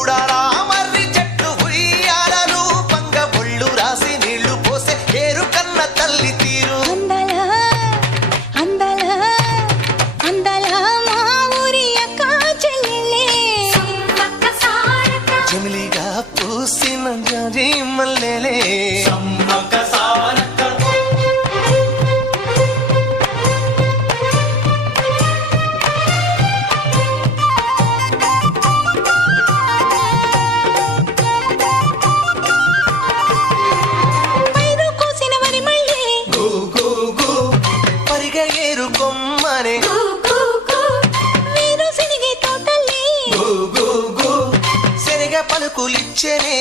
చూడాలా మర్రి చెట్టు ఉయ్యాల రూపంగా ఒళ్ళు రాసి నీళ్లు పోసే ఏరు కన్న తల్లి తీరు జమిలిగా పూసిన జాజి మల్లెలే సమ్మక్క సారక్క పరిగ ఏరు కొమ్మనే శనగ పలుకులిచ్చనే